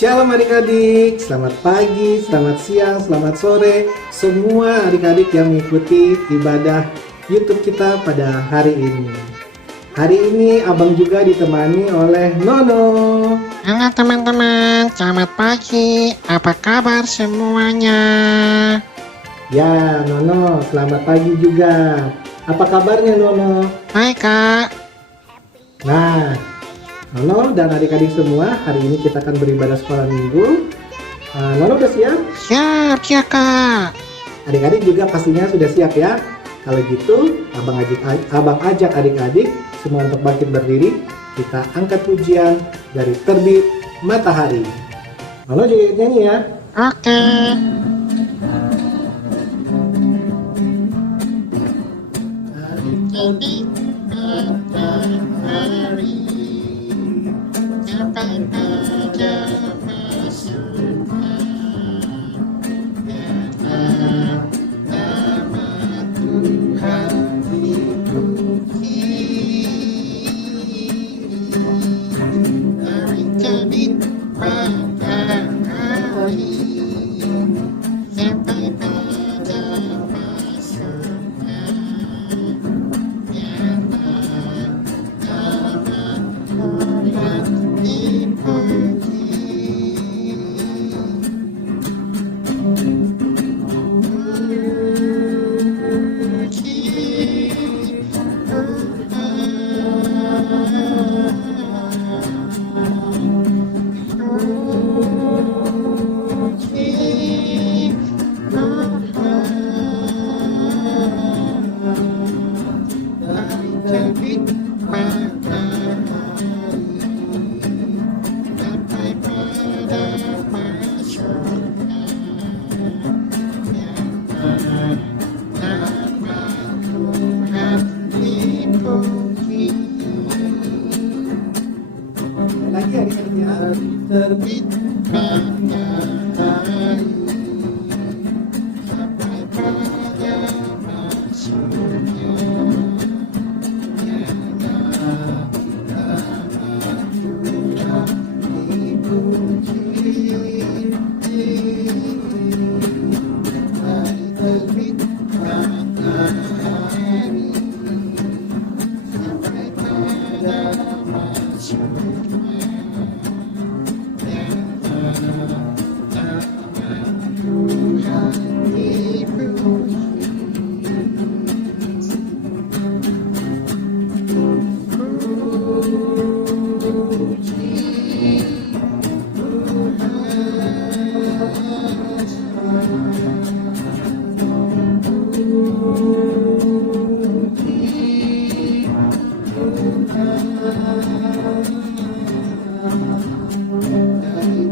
Shalom adik-adik, selamat pagi, selamat siang, selamat sore semua adik-adik yang mengikuti ibadah YouTube kita pada hari ini. Hari ini abang juga ditemani oleh Nono. Halo teman-teman, selamat pagi. Apa kabar semuanya? Ya, Nono, selamat pagi juga. Apa kabarnya, Nono? Baik kak. Nah, Nono dan adik-adik semua, hari ini kita akan beribadah sekolah minggu. Nono udah siap? Siap kak. Adik-adik juga pastinya sudah siap ya. Kalau gitu, abang ajak adik-adik semua untuk bangkit berdiri. Kita angkat pujian dari terbit matahari. Nono juga ikut nyanyi ya. Oke. Terbit matahari sampai pada masuknya nama Tuhan dipuji. Dari terbit matahari sampai pada masuknya Tuhan dipuji. Lagi adik-adiknya. Terbit matahari Sampai pada masuknya terbit matahari sampai pada masuknya Tuhan dipuji.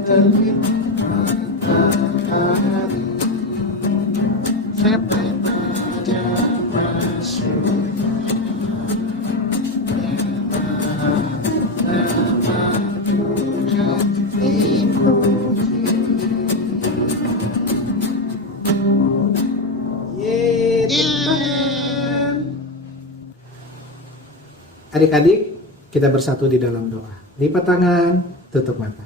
Terbit matahari sampai pada masuknya nama Tuhan dipuji. Yeay, tepuk tangan. Adik-adik, kita bersatu di dalam doa. Lipat tangan, tutup mata.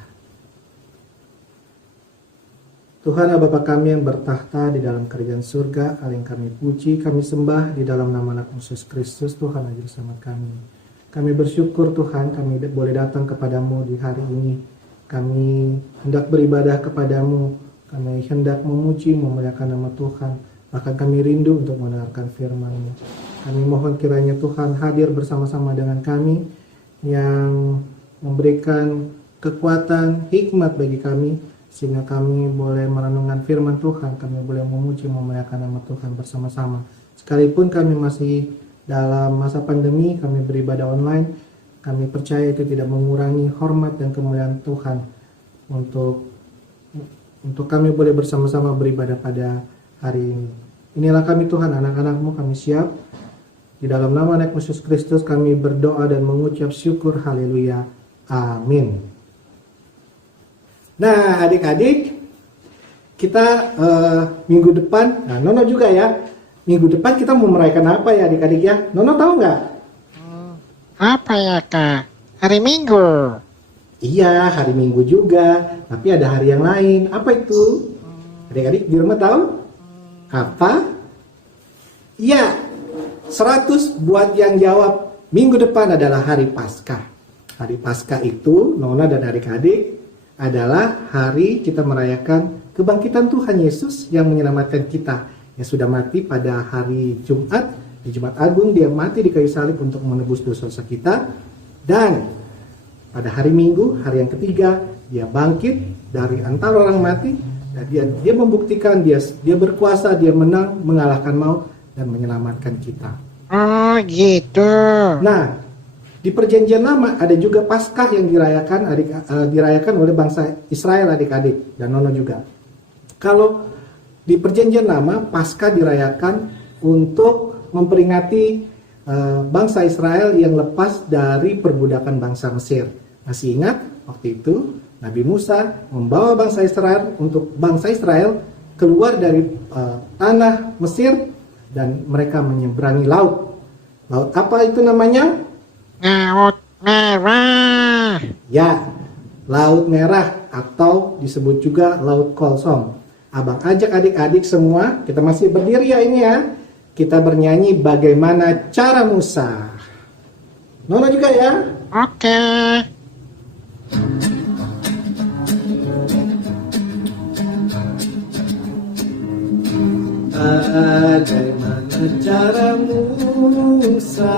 Tuhan Bapa kami yang bertahta di dalam kerajaan surga, Allah yang kami puji, kami sembah di dalam nama Anak Yesus Kristus, Tuhan yang Juru Selamat kami. Kami bersyukur Tuhan, kami boleh datang kepadamu di hari ini. Kami hendak beribadah kepadamu, kami hendak memuji, memuliakan nama Tuhan. Bahkan kami rindu untuk mendengarkan firman-Mu. Kami mohon kiranya Tuhan hadir bersama-sama dengan kami, yang memberikan kekuatan, hikmat bagi kami, sehingga kami boleh merenungkan firman Tuhan, kami boleh memuji, memuliakan nama Tuhan bersama-sama. Sekalipun kami masih dalam masa pandemi, kami beribadah online, kami percaya itu tidak mengurangi hormat dan kemuliaan Tuhan untuk kami boleh bersama-sama beribadah pada hari ini. Inilah kami Tuhan, anak-anak-Mu, kami siap. Di dalam nama Anak Yesus Kristus kami berdoa dan mengucap syukur, haleluya, amin. Nah adik-adik, kita minggu depan, nah Nono juga ya, minggu depan kita mau merayakan apa ya adik-adik ya? Nono tahu nggak? Apa ya kak? Hari Minggu. Iya, hari Minggu juga, tapi ada hari yang lain. Apa itu? Adik-adik di rumah tahu? Apa? Iya, 100 buat yang jawab. Minggu depan adalah hari Paskah. Hari Paskah itu, Nona dan adik-adik, adalah hari kita merayakan kebangkitan Tuhan Yesus yang menyelamatkan kita. Yang sudah mati pada hari Jumat, di Jumat Agung dia mati di kayu salib untuk menebus dosa-dosa kita. Dan pada hari Minggu, hari yang ketiga, dia bangkit dari antara orang mati dan dia membuktikan dia berkuasa, dia menang, mengalahkan maut dan menyelamatkan kita. Oh gitu. Nah, di Perjanjian Lama ada juga Paskah yang dirayakan oleh bangsa Israel adik-adik dan Nono juga. Kalau di Perjanjian Lama Paskah dirayakan untuk memperingati bangsa Israel yang lepas dari perbudakan bangsa Mesir. Masih ingat waktu itu Nabi Musa membawa bangsa Israel keluar dari tanah Mesir dan mereka menyeberangi laut. Laut apa itu namanya? Laut Merah. Ya, Laut Merah atau disebut juga Laut Kosong. Abang ajak adik-adik semua, kita masih berdiri ya ini ya. Kita bernyanyi bagaimana cara Musa. Nona juga ya? Oke. Bagaimana cara Musa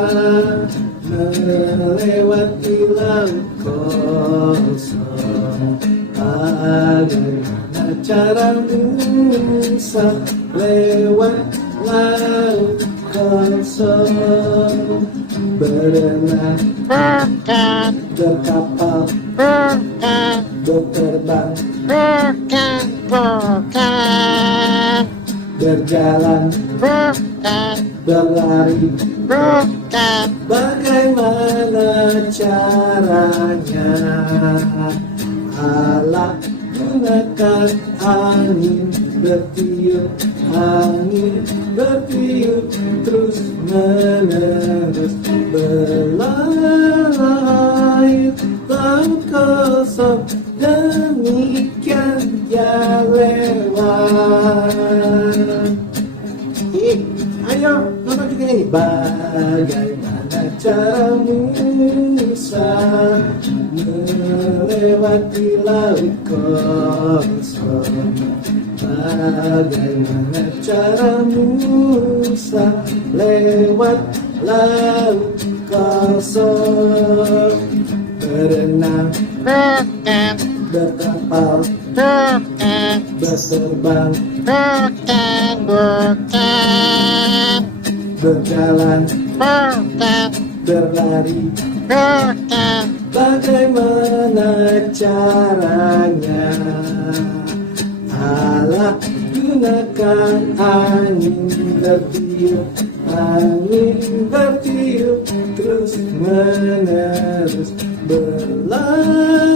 melewati laut kosong? Bagaimana cara Musa lewat laut kosong? Berenang, Bukan, berkapal, bukan, berterbang, bukan. berjalan, Bukan, berlari. bukan. Bagaimana caranya? Allah gunakan angin bertiup, terus menerus berlayar laut kosong, demikian dia lewat. Ayo nonton juga nyanyi. Bagaimana cara Musa melewati laut kosong? Bagaimana cara Musa lewat laut kosong? Berenang, Bukan, berkapal, bukan, berterbang, bukan, bukan. berjalan, Bukan, berlari. bukan. Bagaimana caranya? Allah gunakan angin bertiup, terus menerus berlari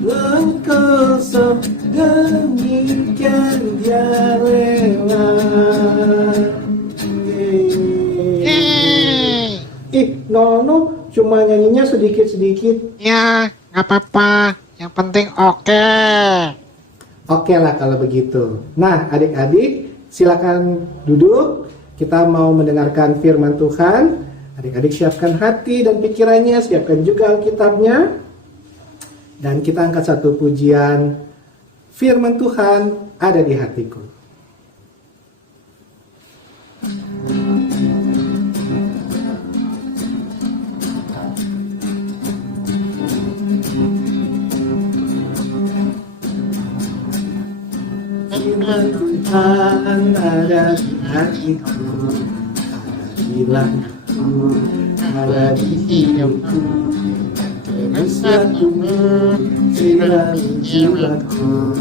laut kosong, demikian dia lewat. Nono cuma nyanyinya sedikit-sedikit. Ya, nggak apa-apa. Yang penting oke. Oke lah kalau begitu. Nah, adik-adik silakan duduk. Kita mau mendengarkan firman Tuhan. Adik-adik siapkan hati dan pikirannya, siapkan juga Alkitabnya. Dan kita angkat satu pujian. Firman Tuhan ada di hatiku. Firman Tuhan ada di hatiku, ada di langkahku, ada di hidupku. Teruslah tumbuh, sirami jiwaku.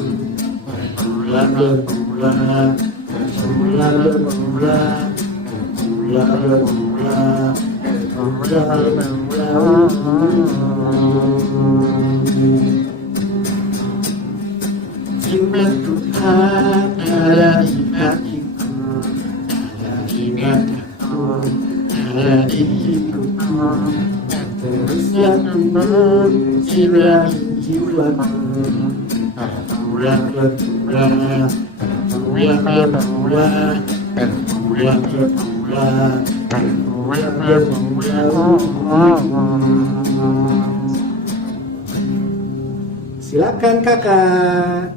Bergula, bergula, bergula, bergula, bergula, bergula, bergula, bergula. Firman Tuhan ada di hatiku, ada di langkahku, ada di hidupku. Teruslah Jiwa jiwaku berbuah berbuah berbuah berbuah berbuah berbuah berbuah. Silakan kakak.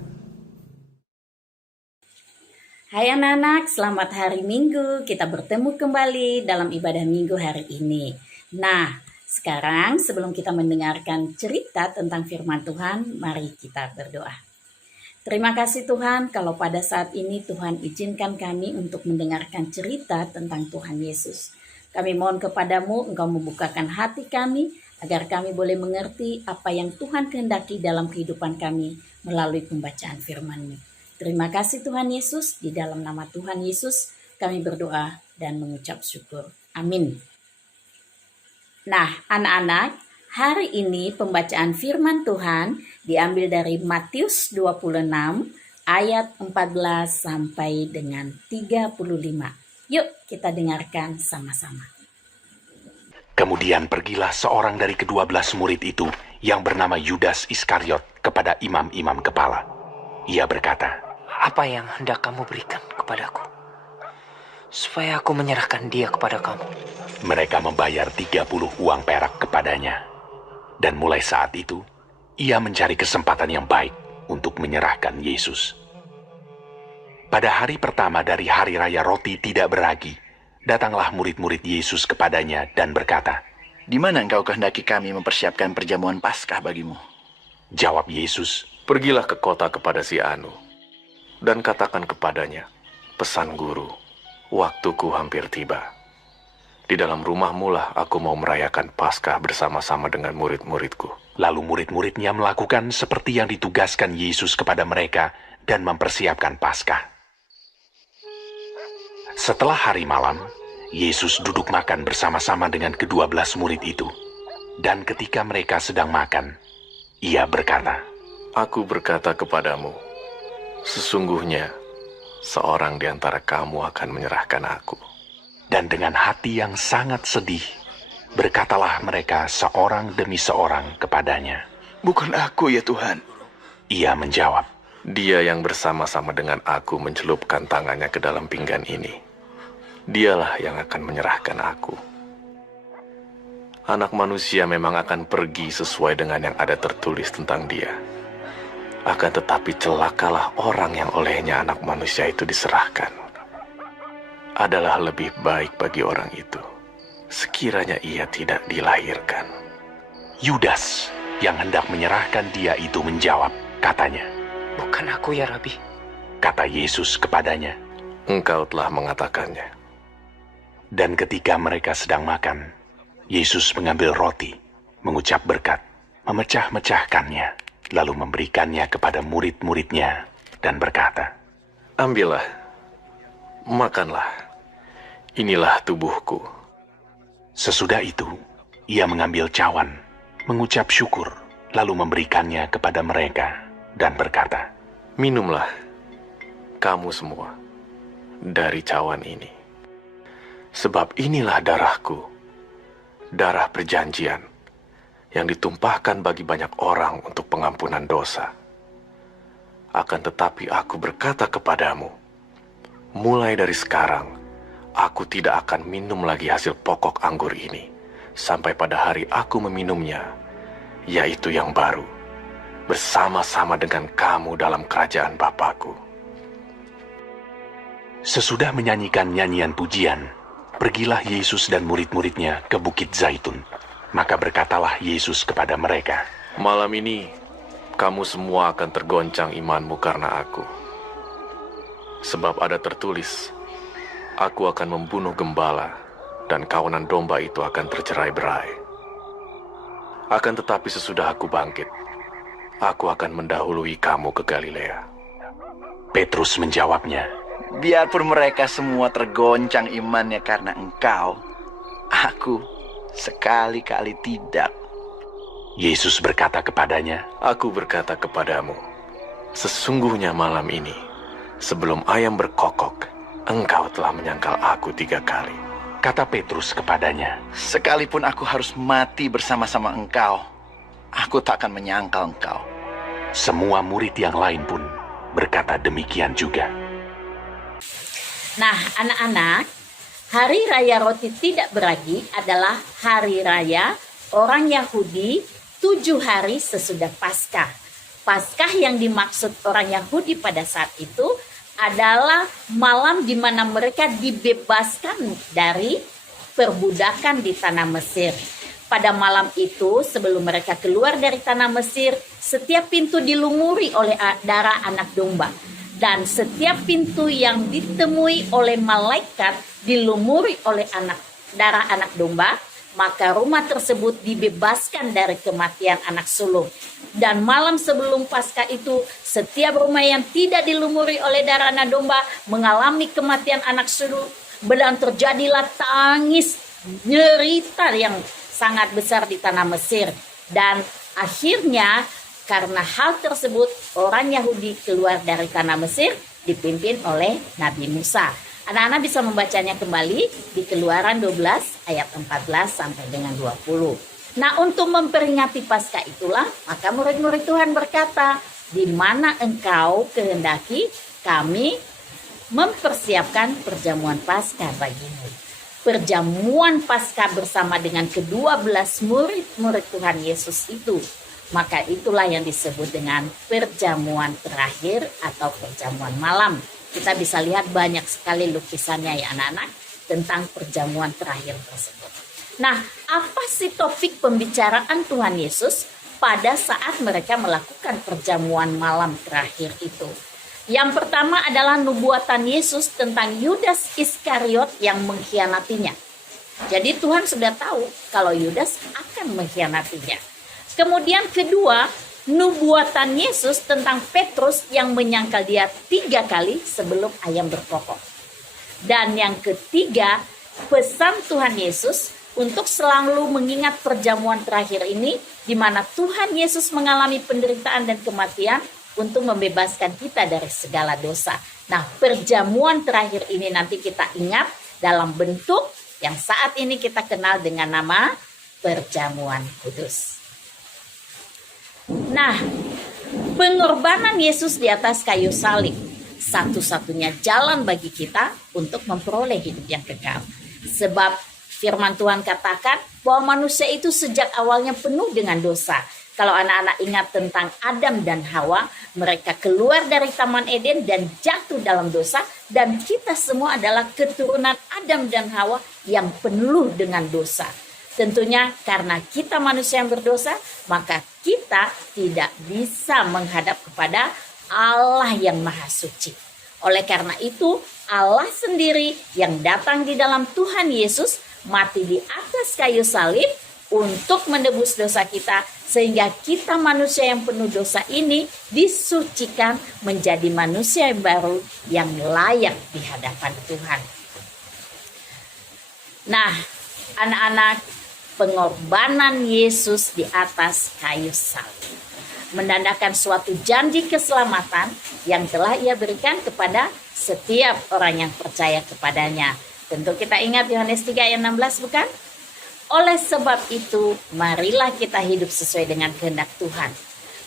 Hai anak-anak, selamat hari Minggu. Kita bertemu kembali dalam ibadah Minggu hari ini. Nah, sekarang sebelum kita mendengarkan cerita tentang firman Tuhan, mari kita berdoa. Terima kasih Tuhan kalau pada saat ini Tuhan izinkan kami untuk mendengarkan cerita tentang Tuhan Yesus. Kami mohon kepadamu Engkau membukakan hati kami agar kami boleh mengerti apa yang Tuhan kehendaki dalam kehidupan kami melalui pembacaan firman-Mu. Terima kasih Tuhan Yesus, di dalam nama Tuhan Yesus kami berdoa dan mengucap syukur. Amin. Nah, anak-anak, hari ini pembacaan firman Tuhan diambil dari Matius 26 ayat 14 sampai dengan 35. Yuk kita dengarkan sama-sama. Kemudian pergilah seorang dari ke-12 murid itu yang bernama Yudas Iskariot kepada imam-imam kepala. Ia berkata, "Apa yang hendak kamu berikan kepadaku, supaya aku menyerahkan dia kepada kamu?" Mereka membayar 30 uang perak kepadanya. Dan mulai saat itu, ia mencari kesempatan yang baik untuk menyerahkan Yesus. Pada hari pertama dari hari raya roti tidak beragi, datanglah murid-murid Yesus kepadanya dan berkata, "Di mana engkau kehendaki kami mempersiapkan perjamuan Paskah bagimu?" Jawab Yesus, "Pergilah ke kota kepada si Anu, dan katakan kepadanya, pesan guru, waktuku hampir tiba. Di dalam rumahmu lah aku mau merayakan Paskah bersama-sama dengan murid-muridku." Lalu murid-muridnya melakukan seperti yang ditugaskan Yesus kepada mereka dan mempersiapkan Paskah. Setelah hari malam, Yesus duduk makan bersama-sama dengan ke-12 murid itu. Dan ketika mereka sedang makan, ia berkata, "Aku berkata kepadamu, sesungguhnya seorang di antara kamu akan menyerahkan aku." Dan dengan hati yang sangat sedih, berkatalah mereka seorang demi seorang kepadanya, "Bukan aku ya Tuhan." Ia menjawab, "Dia yang bersama-sama dengan aku mencelupkan tangannya ke dalam pinggan ini, dialah yang akan menyerahkan aku. Anak manusia memang akan pergi sesuai dengan yang ada tertulis tentang dia. Akan tetapi celakalah orang yang olehnya anak manusia itu diserahkan. Adalah lebih baik bagi orang itu sekiranya ia tidak dilahirkan." Yudas yang hendak menyerahkan dia itu menjawab, katanya, "Bukan aku ya Rabi." Kata Yesus kepadanya, "Engkau telah mengatakannya." Dan ketika mereka sedang makan, Yesus mengambil roti, mengucap berkat, memecah-mecahkannya, lalu memberikannya kepada murid-muridnya, dan berkata, "Ambillah, makanlah. Inilah tubuhku." Sesudah itu, ia mengambil cawan, mengucap syukur, lalu memberikannya kepada mereka, dan berkata, "Minumlah, kamu semua, dari cawan ini. Sebab inilah darahku, darah perjanjian, yang ditumpahkan bagi banyak orang untuk pengampunan dosa. Akan tetapi aku berkata kepadamu, mulai dari sekarang, aku tidak akan minum lagi hasil pokok anggur ini, sampai pada hari aku meminumnya, yaitu yang baru, bersama-sama dengan kamu dalam kerajaan Bapa-Ku." Sesudah menyanyikan nyanyian pujian, pergilah Yesus dan murid-muridnya ke Bukit Zaitun. Maka berkatalah Yesus kepada mereka, "Malam ini, kamu semua akan tergoncang imanmu karena aku. Sebab ada tertulis, aku akan membunuh gembala, dan kawanan domba itu akan tercerai-berai. Akan tetapi sesudah aku bangkit, aku akan mendahului kamu ke Galilea." Petrus menjawabnya, "Biarpun mereka semua tergoncang imannya karena engkau, aku sekali-kali tidak." Yesus berkata kepadanya, "Aku berkata kepadamu, sesungguhnya malam ini, sebelum ayam berkokok, engkau telah menyangkal aku 3 kali." Kata Petrus kepadanya, Sekalipun aku harus mati bersama-sama engkau, aku tak akan menyangkal engkau. semua murid yang lain pun berkata demikian juga. Nah, anak-anak, hari raya roti tidak beragi adalah hari raya orang Yahudi 7 hari sesudah Paskah. Paskah yang dimaksud orang Yahudi pada saat itu adalah malam di mana mereka dibebaskan dari perbudakan di tanah Mesir. Pada malam itu, sebelum mereka keluar dari tanah Mesir, setiap pintu dilumuri oleh darah anak domba. Dan setiap pintu yang ditemui oleh malaikat dilumuri oleh darah anak domba, maka rumah tersebut dibebaskan dari kematian anak sulung. Dan malam sebelum Paskah itu, setiap rumah yang tidak dilumuri oleh darah anak domba mengalami kematian anak sulung. Dan terjadilah tangis, derita yang sangat besar di tanah Mesir. Dan akhirnya karena hal tersebut orang Yahudi keluar dari tanah Mesir dipimpin oleh Nabi Musa. Anak-anak bisa membacanya kembali di Keluaran 12 ayat 14 sampai dengan 20. Nah, untuk memperingati Paskah itulah maka murid-murid Tuhan berkata, di mana engkau kehendaki kami mempersiapkan perjamuan Paskah bagimu. Perjamuan Paskah bersama dengan ke-12 murid-murid Tuhan Yesus itu, maka itulah yang disebut dengan perjamuan terakhir atau perjamuan malam. Kita bisa lihat banyak sekali lukisannya ya anak-anak tentang perjamuan terakhir tersebut. Nah, apa sih topik pembicaraan Tuhan Yesus pada saat mereka melakukan perjamuan malam terakhir itu? Yang pertama adalah nubuatan Yesus tentang Yudas Iskariot yang mengkhianatinya. Jadi Tuhan sudah tahu kalau Yudas akan mengkhianatinya. Kemudian kedua, nubuatan Yesus tentang Petrus yang menyangkal dia 3 kali sebelum ayam berkokok. Dan yang ketiga, pesan Tuhan Yesus untuk selalu mengingat perjamuan terakhir ini, di mana Tuhan Yesus mengalami penderitaan dan kematian untuk membebaskan kita dari segala dosa. Nah, perjamuan terakhir ini nanti kita ingat dalam bentuk yang saat ini kita kenal dengan nama perjamuan kudus. Nah, pengorbanan Yesus di atas kayu salib satu-satunya jalan bagi kita untuk memperoleh hidup yang kekal. Sebab firman Tuhan katakan bahwa manusia itu sejak awalnya penuh dengan dosa. Kalau anak-anak ingat tentang Adam dan Hawa, mereka keluar dari Taman Eden dan jatuh dalam dosa. Dan kita semua adalah keturunan Adam dan Hawa yang penuh dengan dosa. Tentunya karena kita manusia yang berdosa, maka kita tidak bisa menghadap kepada Allah yang Maha Suci. Oleh karena itu, Allah sendiri yang datang di dalam Tuhan Yesus mati di atas kayu salib untuk menebus dosa kita, sehingga kita manusia yang penuh dosa ini disucikan menjadi manusia yang baru yang layak di hadapan Tuhan. Nah, anak-anak, pengorbanan Yesus di atas kayu salib menandakan suatu janji keselamatan yang telah Ia berikan kepada setiap orang yang percaya kepadanya. Tentu kita ingat Yohanes 3 ayat 16, bukan? Oleh sebab itu, marilah kita hidup sesuai dengan kehendak Tuhan.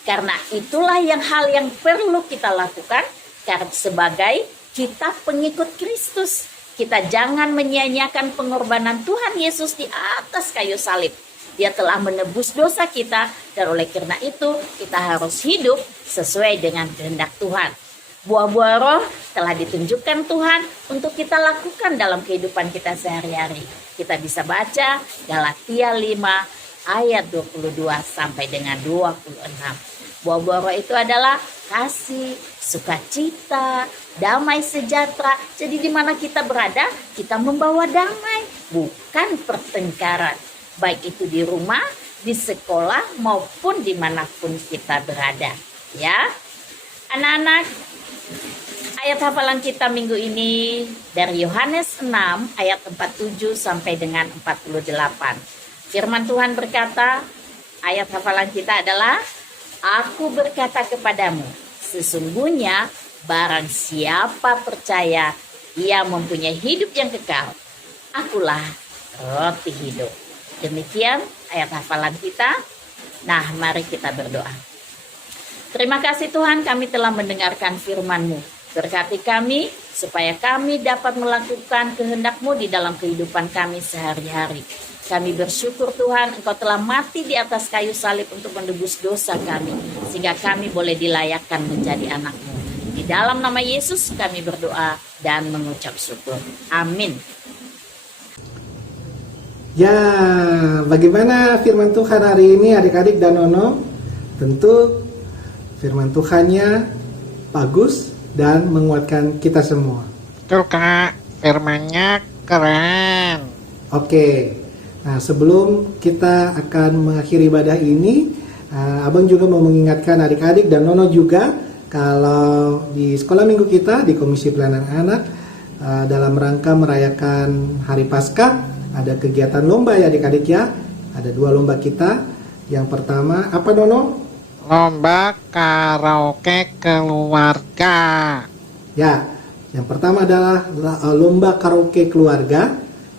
Karena itulah hal yang perlu kita lakukan karena sebagai kita pengikut Kristus. Kita jangan menyia-nyiakan pengorbanan Tuhan Yesus di atas kayu salib. Dia telah menebus dosa kita dan oleh karena itu kita harus hidup sesuai dengan kehendak Tuhan. Buah-buah roh telah ditunjukkan Tuhan untuk kita lakukan dalam kehidupan kita sehari-hari. Kita bisa baca Galatia 5 ayat 22 sampai dengan 26. Buah-buah roh itu adalah kasih, sukacita, damai sejahtera. Jadi di mana kita berada, kita membawa damai, bukan pertengkaran. Baik itu di rumah, di sekolah, maupun dimanapun kita berada. Ya, anak-anak, ayat hafalan kita minggu ini dari Yohanes 6 ayat 47 sampai dengan 48. Firman Tuhan berkata, ayat hafalan kita adalah, Aku berkata kepadamu, sesungguhnya barang siapa percaya, ia mempunyai hidup yang kekal. Akulah roti hidup. Demikian ayat hafalan kita. Nah, mari kita berdoa. Terima kasih Tuhan, kami telah mendengarkan firman-Mu. Berkati kami supaya kami dapat melakukan kehendak-Mu di dalam kehidupan kami sehari-hari. Kami bersyukur Tuhan, Engkau telah mati di atas kayu salib untuk menebus dosa kami, sehingga kami boleh dilayakkan menjadi anak-Mu. Di dalam nama Yesus kami berdoa dan mengucap syukur. Amin. Ya, bagaimana firman Tuhan hari ini adik-adik dan Nono? Tentu firman Tuhannya bagus dan menguatkan kita semua. Betul Kak, firmannya keren. Oke, nah sebelum kita akan mengakhiri ibadah ini, Abang juga mau mengingatkan adik-adik dan Nono juga, kalau di sekolah minggu kita, di Komisi Pelayanan Anak, dalam rangka merayakan Hari Paskah, ada kegiatan lomba ya adik-adik ya. Ada 2 lomba kita. Yang pertama, apa Nono? Lomba karaoke keluarga. Ya, yang pertama adalah lomba karaoke keluarga,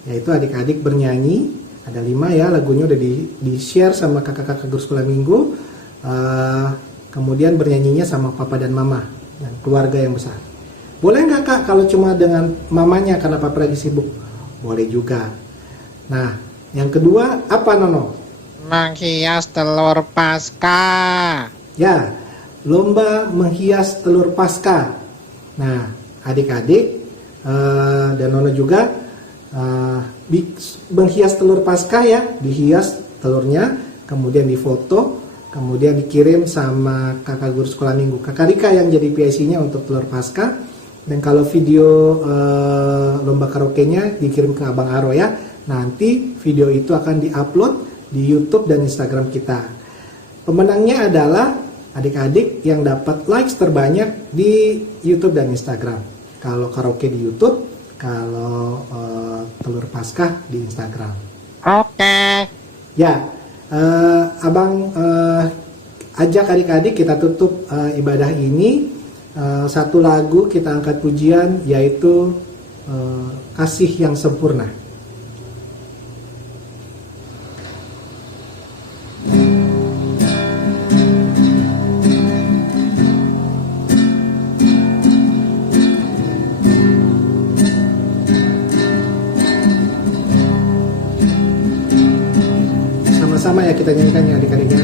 yaitu adik-adik bernyanyi. Ada 5 ya, lagunya udah di-share sama kakak-kakak guru sekolah minggu. Kemudian bernyanyinya sama papa dan mama dan keluarga yang besar. Boleh nggak Kak kalau cuma dengan mamanya karena papa lagi sibuk? Boleh juga. Nah, yang kedua apa Nono? Menghias telur Paskah. Ya, lomba menghias telur Paskah. Nah, adik-adik dan Nono juga menghias telur Paskah ya, dihias telurnya, kemudian difoto, kemudian dikirim sama kakak guru sekolah minggu, Kakak Rika yang jadi PIC-nya untuk telur Paskah. Dan kalau video lomba karaoke-nya dikirim ke Abang Aro ya. Nanti video itu akan diupload di YouTube dan Instagram kita. Pemenangnya adalah adik-adik yang dapat likes terbanyak di YouTube dan Instagram. Kalau karaoke di YouTube, kalau telur Paskah di Instagram. Oke. Ya, Abang ajak adik-adik kita tutup ibadah ini. Satu lagu kita angkat pujian, yaitu Kasih yang Sempurna. Sama-sama ya kita nyanyikan ya adik-adiknya.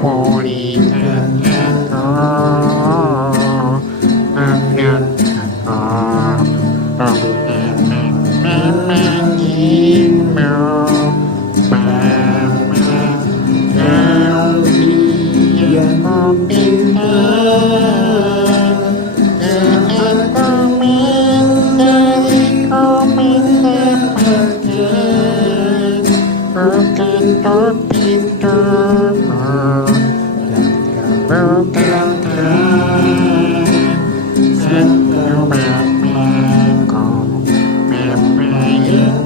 pulihkan aku, agar aku memanggilmu, Bapa. Kau yang pintar, saat ku mencariku mendapatkan, bukan kau pintumu, dan kau bukakan satu Bapakku, Bapa yang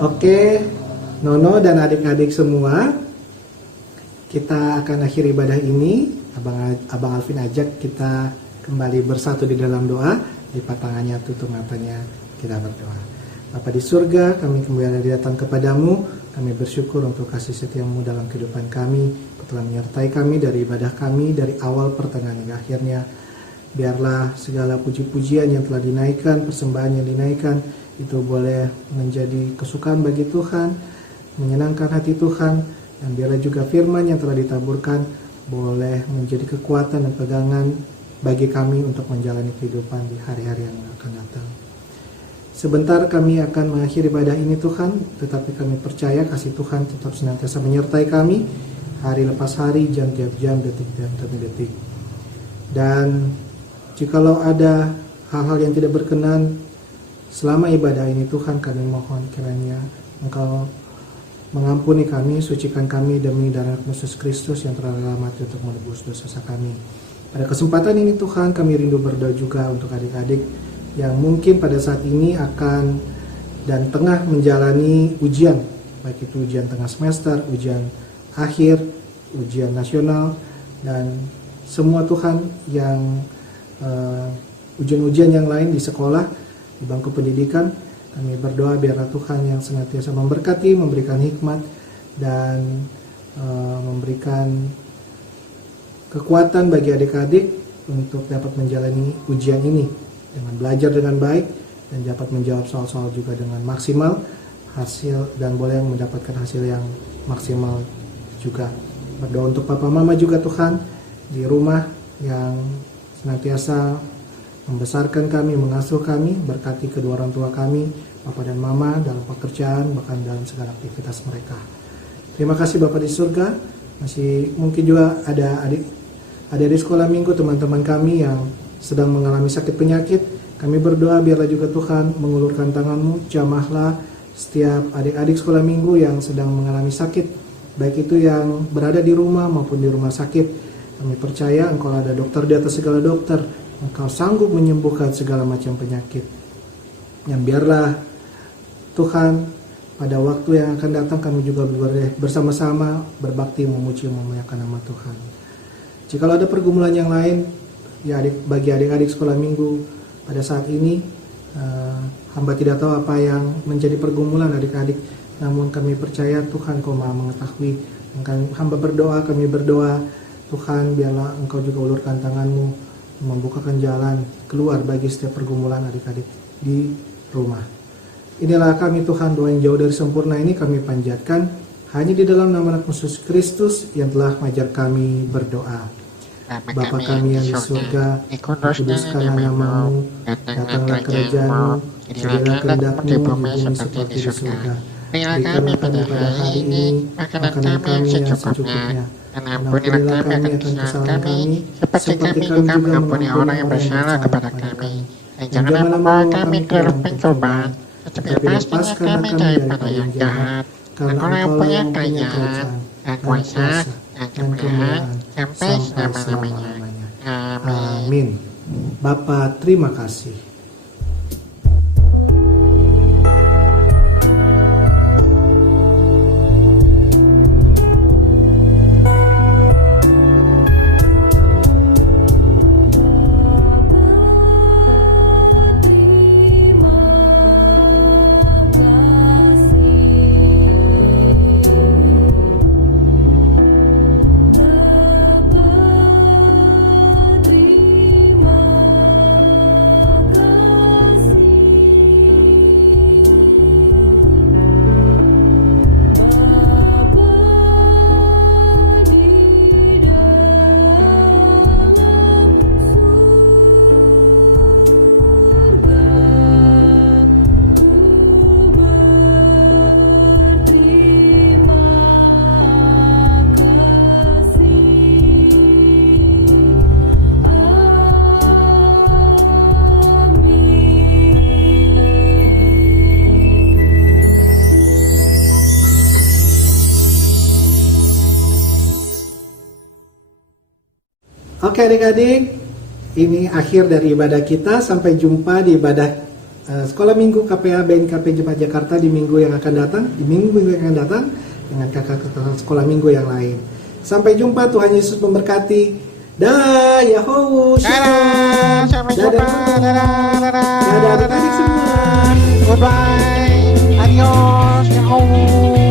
Oke, Nono dan adik-adik semua, kita akan akhiri ibadah ini. Abang Alvin ajak kita kembali bersatu di dalam doa. Lipat tangannya, tutup matanya, kita berdoa. Bapa di surga, kami kembali datang kepadamu. Kami bersyukur untuk kasih setiamu dalam kehidupan kami. Kau telah menyertai kami dari ibadah kami, dari awal, pertengahan, hingga akhirnya. Biarlah segala puji-pujian yang telah dinaikkan, persembahan yang dinaikkan, itu boleh menjadi kesukaan bagi Tuhan, menyenangkan hati Tuhan, dan biarlah juga firman yang telah ditaburkan boleh menjadi kekuatan dan pegangan bagi kami untuk menjalani kehidupan di hari-hari yang akan datang. Sebentar kami akan mengakhiri ibadah ini Tuhan, tetapi kami percaya kasih Tuhan tetap senantiasa menyertai kami, hari lepas hari, jam tiap jam, detik demi detik. Dan jikalau ada hal-hal yang tidak berkenan selama ibadah ini Tuhan, kami mohon kiranya Engkau mengampuni kami, sucikan kami demi darah Yesus Kristus yang telah rela mati untuk menebus dosa kami. Pada kesempatan ini Tuhan, kami rindu berdoa juga untuk adik-adik yang mungkin pada saat ini akan dan tengah menjalani ujian, baik itu ujian tengah semester, ujian akhir, ujian nasional, dan semua Tuhan yang ujian-ujian yang lain di sekolah, di bangku pendidikan. Kami berdoa biarlah Tuhan yang senantiasa memberkati, memberikan hikmat, dan memberikan kekuatan bagi adik-adik untuk dapat menjalani ujian ini dengan belajar dengan baik dan dapat menjawab soal-soal juga dengan maksimal hasil, dan boleh mendapatkan hasil yang maksimal juga. Berdoa untuk papa mama juga Tuhan di rumah yang senantiasa membesarkan kami, mengasuh kami, berkati kedua orang tua kami, Bapak dan Mama, dalam pekerjaan, bahkan dalam segala aktivitas mereka. Terima kasih Bapak di surga. Masih mungkin juga ada adik sekolah minggu, teman-teman kami yang sedang mengalami sakit penyakit. Kami berdoa biarlah juga Tuhan mengulurkan tangan-Mu, jamahlah setiap adik-adik sekolah minggu yang sedang mengalami sakit, baik itu yang berada di rumah maupun di rumah sakit. Kami percaya Engkau ada dokter di atas segala dokter. Engkau sanggup menyembuhkan segala macam penyakit. Yang biarlah Tuhan pada waktu yang akan datang kami juga boleh bersama-sama berbakti memuji memuliakan nama Tuhan. Jika ada pergumulan yang lain ya bagi adik-adik sekolah minggu pada saat ini, hamba tidak tahu apa yang menjadi pergumulan adik-adik, namun kami percaya Tuhan Kau Maha mengetahui. Hamba berdoa, kami berdoa, Tuhan biarlah Engkau juga ulurkan tangan-Mu membukakan jalan keluar bagi setiap pergumulan adik-adik di rumah. Inilah kami Tuhan, doa yang jauh dari sempurna ini kami panjatkan hanya di dalam nama Yesus Kristus yang telah mengajar kami berdoa. Bapa kami yang di surga, dikuduskanlah nama-Mu, datanglah kerajaan-Mu, jadilah kehendak-Mu di bumi seperti di surga. Berikanlah kami pada hari ini makanan kami yang secukupnya. Ampunilah kami akan kesalahan kami, seperti kami juga mengampuni orang yang bersalah kepada kami. dan janganlah membawa kami ke dalam pencobaan, tetapi lepaskan kami daripada yang jahat. Karena Engkau yang punya kerajaan, dan kuasa, dan kemuliaan, sampai selama-lamanya. Amin. Amin. Bapa, terima kasih. Oke adik-adik, ini akhir dari ibadah kita. Sampai jumpa di ibadah Sekolah Minggu KPA BNKP Jemaat Jakarta di minggu yang akan datang, yang akan datang dengan kakak-kakak sekolah minggu yang lain. Sampai jumpa, Tuhan Yesus memberkati. Dah, Yahoo, Dadah, sampai jumpa. Dadah. Dadah adik-adik semua. Goodbye. Adios. Yahoo.